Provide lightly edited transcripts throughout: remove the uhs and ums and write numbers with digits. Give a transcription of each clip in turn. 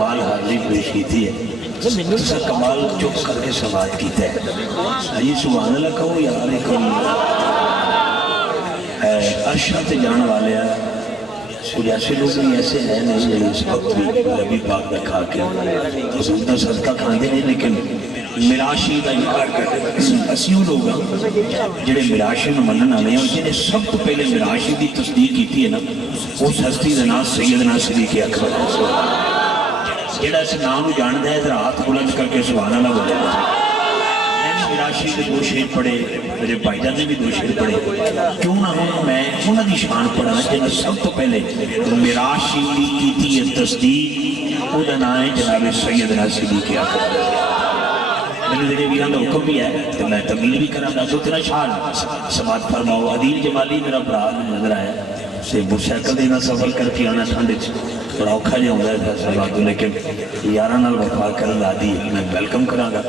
کمال حاضری پیش کی ہے تو کمال چپ کر کے سماعت کیتا ہے یہ سبحان اللہ کہو یار ایک عرشہ تے جان والے ہیں کچھ ایسے لوگ بھی ایسے ہیں نہیں اس وقت بھی نبی پاک میں کھا کے حضور دا صدقہ کھاندے نہیں لیکن مراشی دا انکار کرتے اسیوں لوگ جڑے مراشی نو منن والے ہیں جنہیں سب تو پہلے مراشی دی تصدیق کیتی ہے نا اس ہستی دا نام سیدنا صدیق اکبر جڑا اس نام جاندا ہے ذرا ہاتھ بلند کر کے سبحان اللہ بولے مراشی کے دو شعر پڑھے میرے بھائی جان نے بھی دو شعر پڑھے کیوں نہ ہوں میں انہاں دی شان پڑھا جنہیں سب تو پہلے مراشی دی کیتی ہے تصدیق وہ دا نام ہے جناب سیدنا صدیق اکبر میں نے ویران کا حکم بھی ہے تو میں تبلیغ بھی کرا گا تو تیرا شان سماعت فرماؤ عدیل جمالی میرا برا نظر آیا سے موٹر سائیکل دینا سفر کر کے آنا ٹھنڈ بڑا اوکھا جہاں ہوتا ہے فیصلہ لیکن یارہ نال وفا کر دادی میں ویلکم کرا گا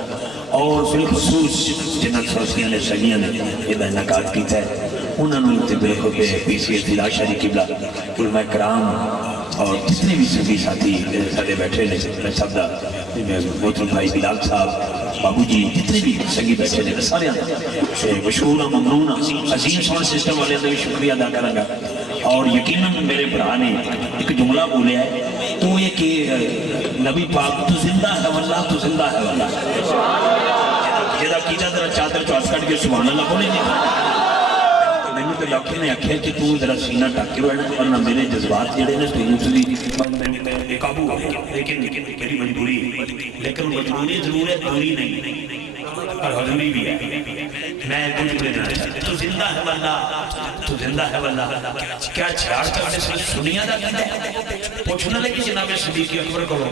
اور بالخصوص جنہاں سوسیاں نے سنیاں نے یہ انعقاد کیتا ہے انہوں نے تے بالکل پی سی ایس دلا شری قبلہ علماء کرام اور جتنے بھی سبھی ساتھی سارے بیٹھے نے میں سب دا محترم بھائی بلال صاحب بابو جی جتنے بھی سنگی بیٹھے نے سارے مشہور ممنون عظیم ساؤنڈ سسٹم والے بھی شکریہ ادا کروں گا اور یقیناً میرے برا نے ایک جملہ بولیا ہے تو یہ کہ نبی پاک تو زندہ ہے واللہ تو زندہ ہے واللہ جیدہ کیتا ذرا چادر چواس کٹ کے سبحان اللہ بولے نہیں میں نے تو ڈاکٹر نے آکھیا کہ تو ذرا سینہ ٹاک کے بیٹھا ورنہ میرے جذبات جڑے نے تو دوسری قابو ہو گیا لیکن میری مجبوری لیکن مجبوری ضرور ہے دوری نہیں اور حضوری بھی ہے میں کچھ دینا چاہتا تو زندہ ہے واللہ تو زندہ ہے واللہ کیا چھاڑ کرنے سے سنیا دا کہتا ہے پوچھنا لگی جناب صدیق اکبر کو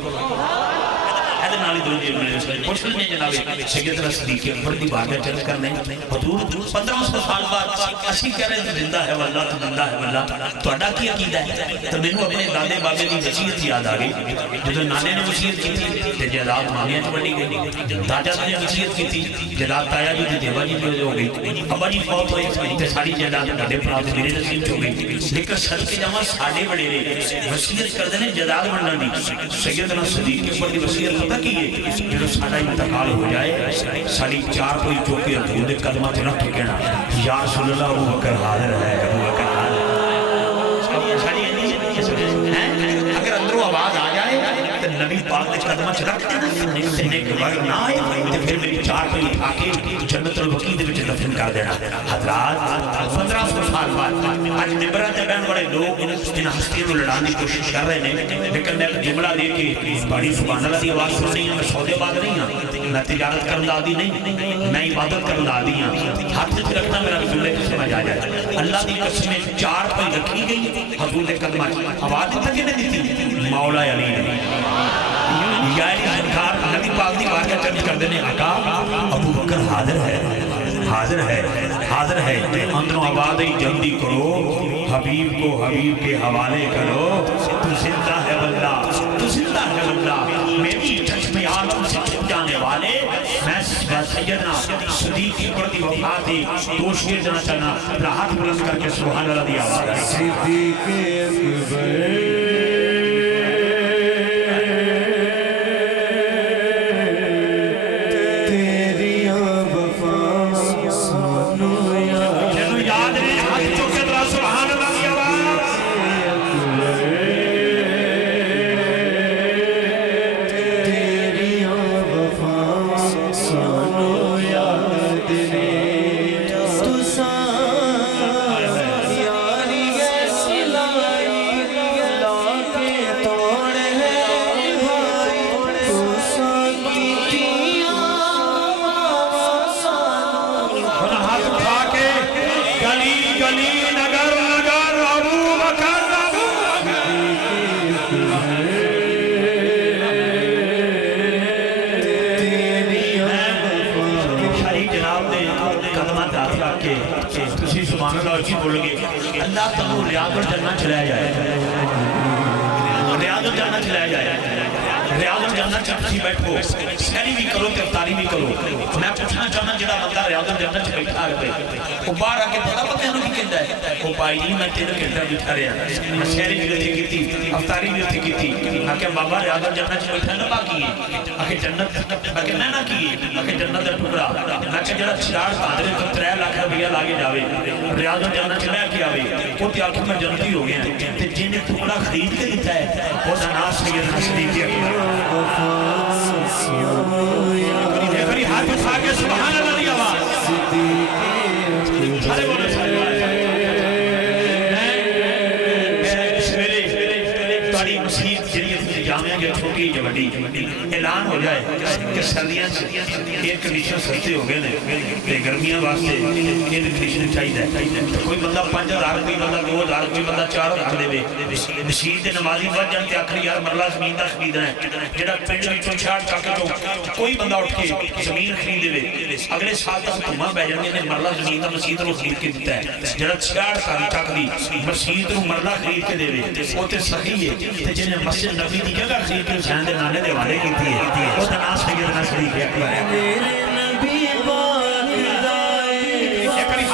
حد نالی دو جیب میں نے پوچھنا لگی جناب سیدنا صدیق اکبر دی بارگاہ چل کرنے حضور 1500 سال بعد اسی کہہ رہے ہیں زندہ ہے واللہ تو زندہ ہے واللہ تو اڈا کی عقیدہ ہے تو میں نے اپنے دادے بابے دی وصیت یاد آ گئی جو نانے نے وصیت کی تھی تے جائیداد مامیاں چ بڑی گئی دادا نے وصیت کی تھی جائیداد تایا جی دی دیوا جی جو ہو گئی ابا جی فوت ہوئے تے ساری جائیداد بڑے بھرا تے میرے نصیب ہو گئی لیکن صدقے جاواں ساڈے وڈیرے وصیت کردے نے جائیداد ونڈن دی سیدنا صدیق اکبر دی وصیت پتہ کی ہے جو ساڈا انتقال ہو جائے ساری چار کوئی چوکے حضور دے قدماں تے رکھ کے کہنا یا رسول اللہ ابو بکر حاضر ہے ابو بکر اگر اندروں آواز آ جائے تو نبی پاک نے قدمہ چ رکھ دینا سینے کے بغیر نہ آئے تو پھر میری چار پہ اٹھا کے جنت البقیع دے وچ دفن کر دینا حضرات 1500 سال بعد آج ممبراں تے بہن بڑے لوگ ان ہستیوں کو لڑانے کی کوشش کر رہے ہیں لیکن میں ایک جملہ دے کے بڑی سبحان اللہ دی آواز سن رہی ہوں میں سودے باز نہیں ہوں میں تجارت کرنے عادی نہیں میں عبادت کرنے عادی ہوں ہاتھ سے رکھنا میرا رسول ہے سمجھ آ جائے اللہ دی قسم چار پہ رکھی گئی حضور دے قدمہ آواز تک نے دی مولا علی نے یا سرکار نبی پاک دی بارگاہ چل کر دینے آقا ابو بکر حاضر ہے حاضر ہے حاضر ہے اندروں آواز جلدی کرو حبیب کو حبیب کے حوالے کرو تو زندہ ہے واللہ تو زندہ ہے واللہ میری چشم عالم سے چھپ جانے والے میں سیدنا صدیق اکبر دی وفات دی دو شعر دینا چاہنا اپنا ہاتھ بلند کر کے سبحان اللہ دی آواز صدیق اکبر اللہ تمہیں ریاض الجنہ چلایا جائے ریاض الجنہ چلایا جائے ریاض الجنت چ تسی بیٹھو سہری بھی کرو تے افطاری بھی کرو میں پوچھنا چاہنا جڑا بندہ ریاض الجنت چ بیٹھا ہے وہ باہر آ کے پتہ تینوں کی کہندا ہے وہ بھائی جی میں 3 گھنٹے بیٹھا رہا میں سہری بھی اتنے کیتی افطاری بھی اتنے کیتی آ کے بابا ریاض الجنت چ بیٹھا نہ باقی ہے آ کے جنت میں کہ میں نہ کی آ کے جنت دا ٹکڑا میں کہ جڑا چھڑاڑ تاندرے تو 3 لاکھ روپیہ لاگے جاوے ریاض الجنت چ لے کے آوے وہ تے آکھے میں جنتی ہو گیا تے جن نے ٹکڑا خرید کے دیتا ہے وہ دا نام سیدنا صدیق اکبر میری ہاتھ اٹھا کے سبحان اللہ دی آواز سارے بولے سویرے تاری مسیح جنیت جامعہ کے چھوٹی جو بڑی اعلان ہو جائے کہ سردیاں ایئر کنڈیشن سستے ہو گئے تے گرمیاں واسطے ایئر کنڈیشن چاہیے تو کوئی بندہ 5000 کوئی بندہ 2000 کوئی بندہ 4000 دے وے مسجد دے نمازی وجھ جان تے آخری یار مرلہ زمین دا خریدنا ہے جڑا پنڈ وچوں چھاڑ چاکے تو کوئی بندہ اٹھ کے زمین خرید لے اگلے سال تک دھوماں پہ جاندے نے مرلہ زمین دا مسجد نوں خرید کے دیتا ہے جڑا چھاڑ کاری چک دی مسجد نوں مرلہ خرید کے دے او تے سخی ہے تے جنے مسجد نبی دی جگہ خرید کے حسین دے نانے دے والے کیتی ہے او دا نام سیدنا صدیق اکبر ہے میرے نبی پاک دائے ایک بار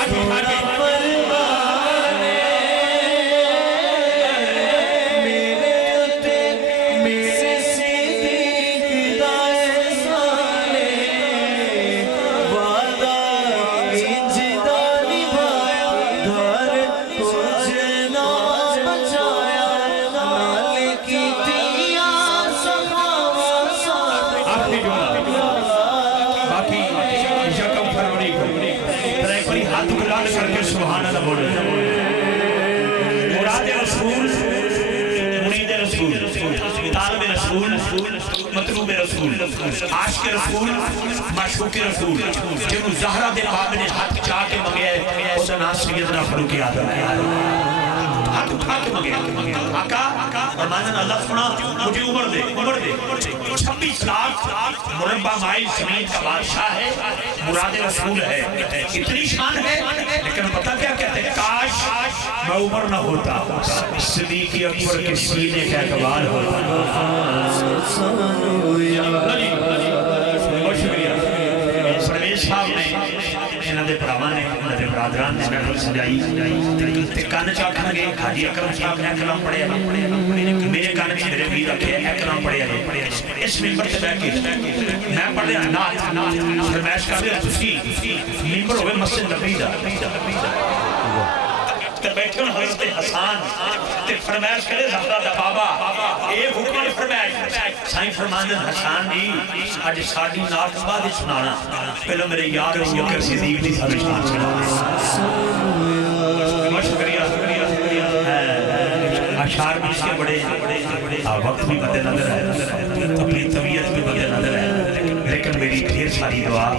ہاتھ اٹھا کے سبحان اللہ بولے مراد رسول مرید رسول طالب رسول مطلوب رسول عاشق رسول معشوق رسول جنہوں زہرہ دے پاک نے ہاتھ چاہ کے منگے اس نام سیدنا فاروق اعظم ہاتھ اٹھا کے منگے آقا فرمایا اللہ سنا مجھے عمر دے 26 لاکھ مربع مائل زمین کا بادشاہ ہے مراد رسول ہے اتنی شان ہے لیکن پتہ کیا کہتے ہیں کاش میں عمر نہ ہوتا صدیق اکبر کے سینے کا اقبال ہوتا بہت شکریہ پرویز صاحب نے انہاں دے پراواں نے انہاں دے برادران نے محفل سجائی تے کان چاکھن گے حاجی اکرم صاحب نے کلام پڑھیا میرے کان وچ میرے ویر رکھے کلام پڑھیا اس منبر تے بیٹھ کے میں پڑھ رہا نعت فرمائش کر رہا تسی منبر ہوئے مسجد نبی دا تے بیٹھے ہوں حضرت حسان تے فرمائش کرے زہرہ دا بابا اے حکم فرمائش سائیں فرماندن حسان جی آج ساڑھی نعت بعد سنانا پہلے میرے یار ابو بکر صدیق دی سارے شان سنانا بہت شکریہ اشعار بھی اس کے بڑے وقت بھی مد نظر ہے اپنی طبیعت بھی مد نظر ہے لیکن میری ڈھیر ساری دعا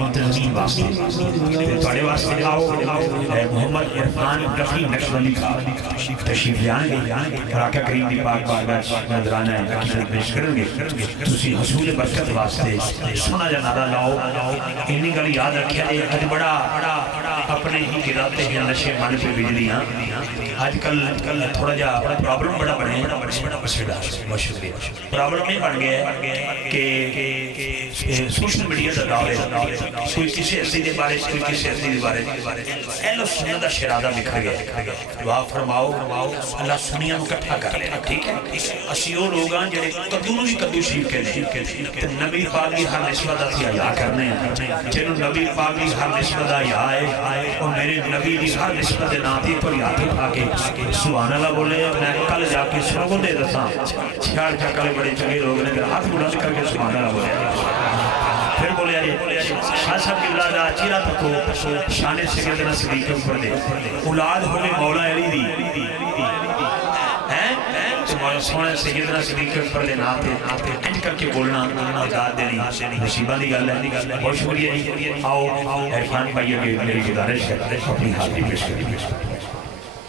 منتظمین واسطے توڑے واسطے آؤ محمد عرفان رفیع نقشبندی کا تشریف جان گے اور آقا کریم دی پاک بارگاہ نظرانہ ہے اکیلے پیش کریں گے تسی حصول برکت واسطے سنا جا نعرہ لاؤ انہی گلی یاد رکھیا ہے آج بڑا اپنے ہی گراتے ہیں نشے من پہ بجلیاں آج کل تھوڑا جا پرابلم بڑا بڑھے بہت شکریہ پرابلم نہیں بڑھ گیا ہے کہ سوشل میڈیا دا دور ہے کوئی کسی ایسی دے بارے کوئی کسی ایسی دے بارے اہل سنت دا شرادہ بکھر گیا دعا فرماؤ اللہ سنیاں کٹھا کر لینا ٹھیک ہے اسیو لوگاں جڑے قدونوں بھی قدو شریف کے لئے نبی پاک کی ہر نسبت آتی آیا کرنے جنہوں نبی پاک کی ہر نسبت آیا آئے اور میرے نبی کی ہر نسبت ناتی پر یاد اٹھا کے سبحان اللہ بولے میں کل جا کے سنگو دے دساں چھاڑ چکلے بڑے چنگے لوگ نے ہاتھ بلند کر کے سبحان اللہ بولے پھر بولے شاہ صاحب کی اولاد چیرہ تکو شان سیدنا صدیق اکبر دے اولاد ہوئے مولا علی دی سونے سیدنا صدیق اکبر دے ناتے انج کر کے بولنا اولاد دینی نصیبہ دی گل ہے بہت شکریہ آؤ عرفان بھائی میری گزارش ہے اپنی حاضری پیش کریں